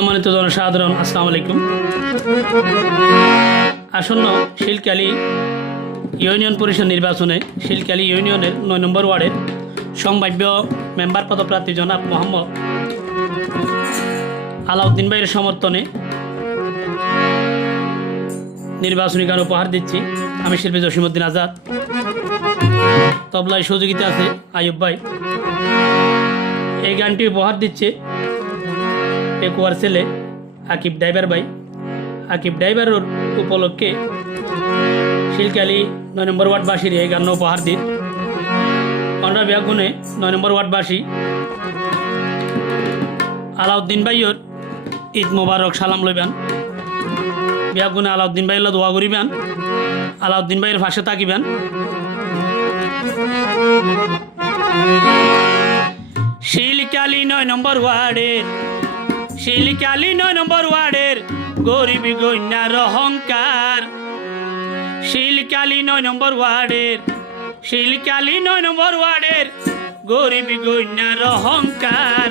সম্মানিত জনসাধারণ, আসসালামু আলাইকুম। আসন্ন শিলকালী ইউনিয়ন পরিষদ নির্বাচনে শিলকালী ইউনিয়নের ৯ নম্বর ওয়ার্ডের সম্ভাব্য মেম্বার পদপ্রার্থী জনাব মোহাম্মদ আলাউদ্দিন ভাইয়ের সমর্থনে নির্বাচনী গান উপহার দিচ্ছি। আমি শিল্পী জসিমউদ্দিন আজাদ। তবলায় সহযোগিতা আছে আইয়ুব ভাই। এই গানটি উপহার দিচ্ছে পেকুয়ার ছেলে আকিব ড্রাইভার ভাই। আকিব ড্রাইভারের উপলক্ষে শিলকালী ৯ নম্বর ওয়ার্ডবাসীর এই গান উপহার দিন। আমরা ব্যাগুনে ৯ নম্বর ওয়ার্ডবাসী আলাউদ্দিন ভাইয়ের ঈদ মোবারক সালাম লইবেন। ব্যাগুনে আলাউদ্দিন ভাইয়ের দোয়া করিবেন, আলাউদ্দিন ভাইয়ের পাশে থাকিবেন। শিলকালী ৯ নম্বর ওয়ার্ডের শিলকালী ৯ নম্বর ওয়ার্ডের গরিব গন্যার অহংকার। শিলকালী ৯ নম্বর ওয়ার্ডের শিলকালী ৯ নম্বর ওয়ার্ডের গরিব গন্যার অহংকার।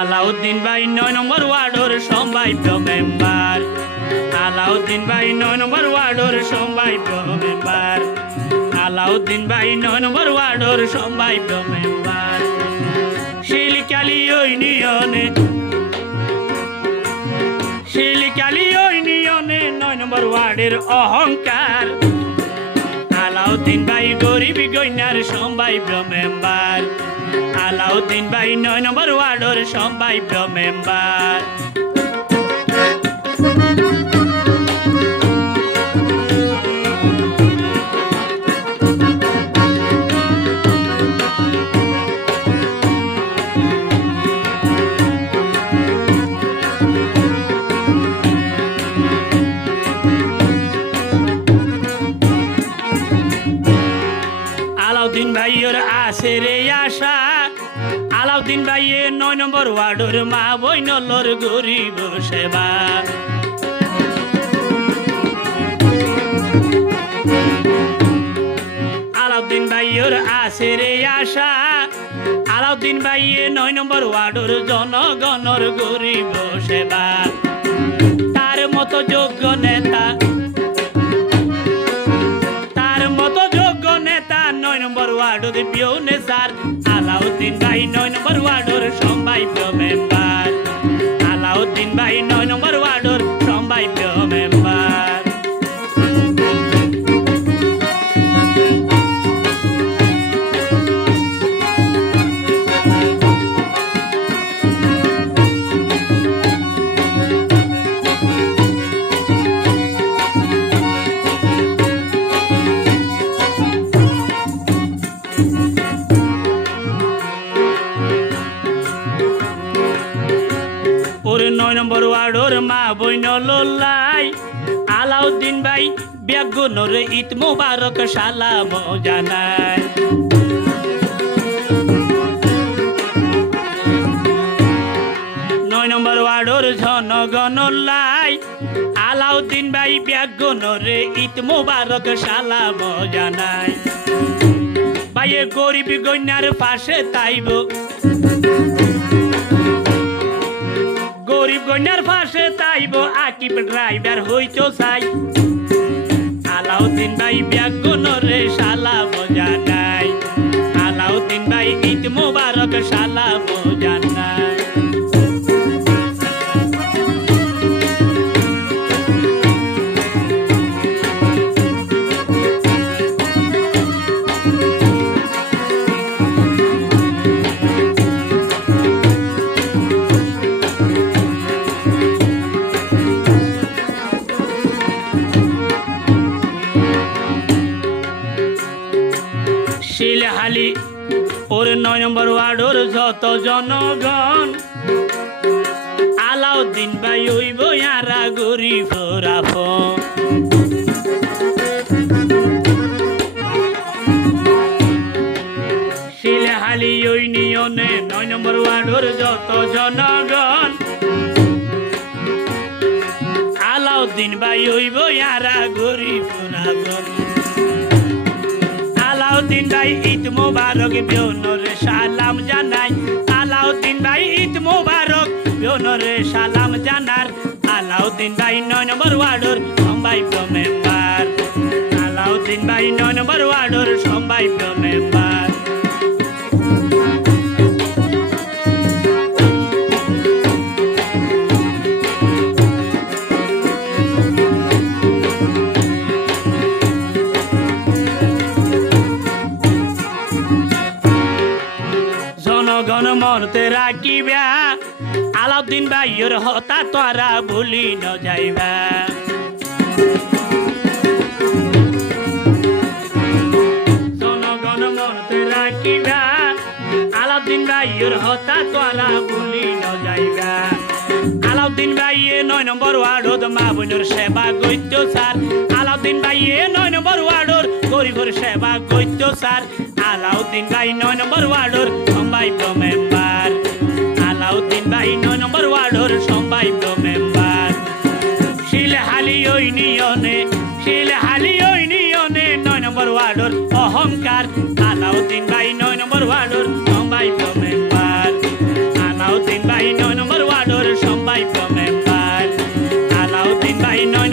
আলাউদ্দিন ভাই ৯ নম্বর ওয়ার্ডের সম্ভাব্য মেম্বার। আলাউদ্দিন ভাই ৯ নম্বর ওয়ার্ডের সম্ভাব্য মেম্বার। আলাউদ্দিন ভাই ৯ নম্বর ওয়ার্ডের সম্ভাব্য মেম্বার। শিলকালী ইউনিয়নে শিলকালী ইউনিয়নে ৯ নম্বর ওয়ার্ডের অহংকার। আলাউদ্দিন ভাই গরিব গন্যার সম্ভাব্য মেম্বার। আলাউদ্দিন ভাই ৯ নম্বর ওয়ার্ডের সম্ভাব্য মেম্বার। আলাউদ্দিন ভাইয়ের আছে রে আশা। আলাউদ্দিন ভাইয়ে ৯ নম্বর ওয়ার্ডের মা বইনলর গরিব সেবা। আলাউদ্দিন ভাইয়ের আছে রে আশা। আলাউদ্দিন ভাইয়ে ৯ নম্বর ওয়ার্ডের জনগণর গরিব সেবা। তার মতো যোগ্য নেতা ৯ নম্বর ওয়ার্ডের পিওনে স্যার। আলাউদ্দিন ভাই ৯ নম্বর ওয়ার্ডের সম্ভাব্য মেম্বার। আলাউদ্দিন ভাই ৯ নম্বর ওয়ার্ডের সম্ভাব্য মেম্বার। ওরে ৯ নম্বর ওয়ার্ডের মা বইন লোল্লাই। আলাউদ্দিন ভাই ব্যাগুনর ঈদ মোবারক সালাম জানায়। ৯ নম্বর ওয়ার্ডের জনগণলাই। আলাউদ্দিন ভাই ব্যাগুনর ঈদ মোবারক সালাম জানায়। ভাইয়ে গরিব গন্যার পাশে তাইব, গরিব গন্যার পাশে তাইব আকিব ড্রাইভার হইতো চাই। আলাউদ্দিন ভাই ব্যাগুনরে সালাম জানাই। আলাউদ্দিন ভাই ঈদ মোবারক সালাম জানাই। শিলহালি ওর ৯ নম্বর ওয়ার্ডের যত জনগণ। আলাউদ্দিন ভাই হইব ইয়ারা গরিব রাফন। শিলহালি ইউনিয়নে ৯ নম্বর ওয়ার্ডের যত জনগণ। আলাউদ্দিন ভাই হইব ইয়ারা গরিব রাফন। আলাউদ্দিন ভাই ঈদ মোবারক বিয়নর সালাম জানাই। আলাউদ্দিন ভাই ঈদ মোবারক বোনরে সালাম জানার আলাউদ্দিন ভাই 9 নম্বর ওয়ার্ডের সম্ভাব্য মেম্বার আলাউদ্দিন ভাই 9 নম্বর ওয়ার্ডের সম্ভাব্য মেম্বার জনগণ মনতে রাখিবা আলাউদ্দিন ভাইয়ের হতা তোরা ভুলি ন যাইবা জনগণ মনতে রাখিবা আলাউদ্দিন ভাইয়ের হতা তোরা ভুলি ন যাইবা আলাউদ্দিন ভাইয়ে 9 নম্বর ওয়ার্ডত মা বোনের সেবা গইত্য স্যার আলাউদ্দিন ভাইয়ে 9 নম্বর ওয়ার্ডর গরিবের সেবা গইত্য স্যার আলাউদ্দিন ভাই 9 নম্বর ওয়ার্ডর সম্ভাব্য মেম্বার আলাউদ্দিন ভাই 9 নম্বর ওয়ার্ডর সম্ভাব্য মেম্বার শিলহালি ইউনিয়নে 9 নম্বর ওয়ার্ডর অহংকার আলাউদ্দিন ভাই 9 নম্বর ওয়ার্ডর সম্ভাব্য মেম্বার আলাউদ্দিন ভাই 9 নম্বর ওয়ার্ডর সম্ভাব্য মেম্বার আলাউদ্দিন ভাই 9